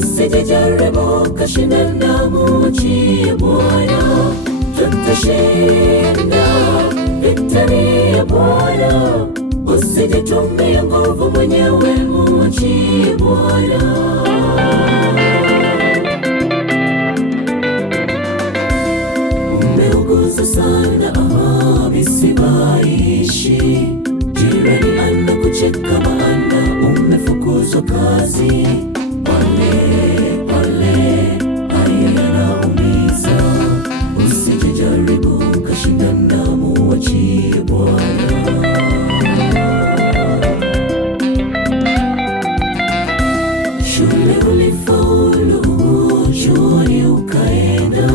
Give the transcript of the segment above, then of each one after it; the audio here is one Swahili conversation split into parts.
usijaribu kashindana, muachie Bwana. Tutashinda, vita ni ya Bwana. Usijitumie nguvu mwenyewe, muachie Bwana. Umeuguza sana, visibaishi. Jirani anakucheka maana umefukuzwa kazi. Pole haya yanaumiza. Usijaribu kashindana, muachie Bwana. Shule ulifaulu, chuoni ukaenda,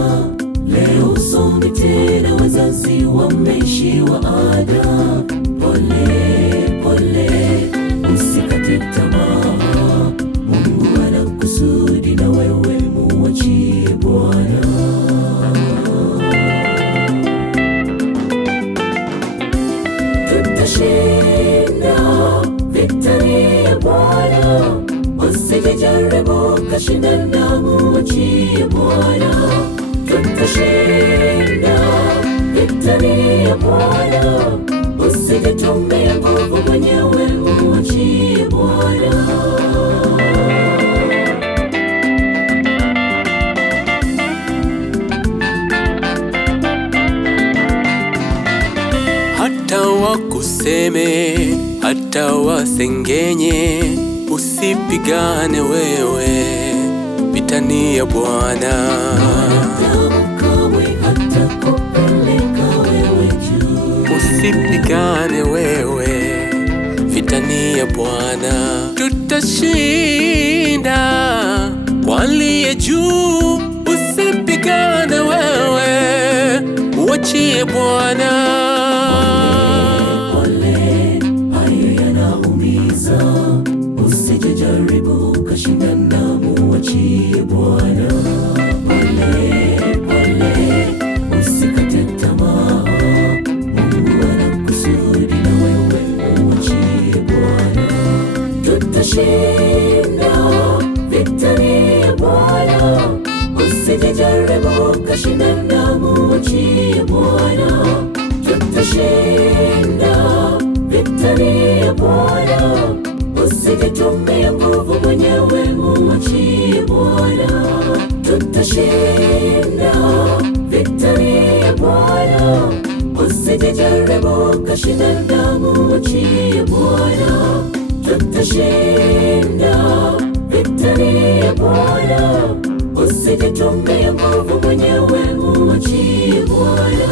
leo usomi tena, wazazi wameishiwa ada. Pole, usikate tamaa. Mungu ana kusudi na wewe, muachie Bwana. Tutashinda, vita ni ya Bwana. Usijaribu kashindana, muachie Bwana. Tutashinda, vita ni ya Bwana. Usijitumie nguvu mwenyewe, muachie Bwana. Hata wakuseme, hata wasengenye, usipigane wewe, vita ni ya Bwana. Usipigane wewe, vita ni ya Bwana. Tutashinda kwa aliye juu. Usipigane wewe, muachie Bwana. Pole, haya yanaumiza. Usijaribu kashindana, muachie Bwana. Pole, usikate tamaa. Mungu ana kusudi na wewe, muachie Bwana. Tutashinda, vita ni ya Bwana. Usijaribu kashindana, muachie Bwana. Tutashinda, vita ni ya Bwana. Usijitumie nguvu mwenyewe, muachie Bwana. Tutashinda, vita ni ya Bwana. Usijaribu kashindana, muachie Bwana. Tutashinda, vita ni ya Bwana. Usijitumie nguvu mwenyewe, muachie Bwana.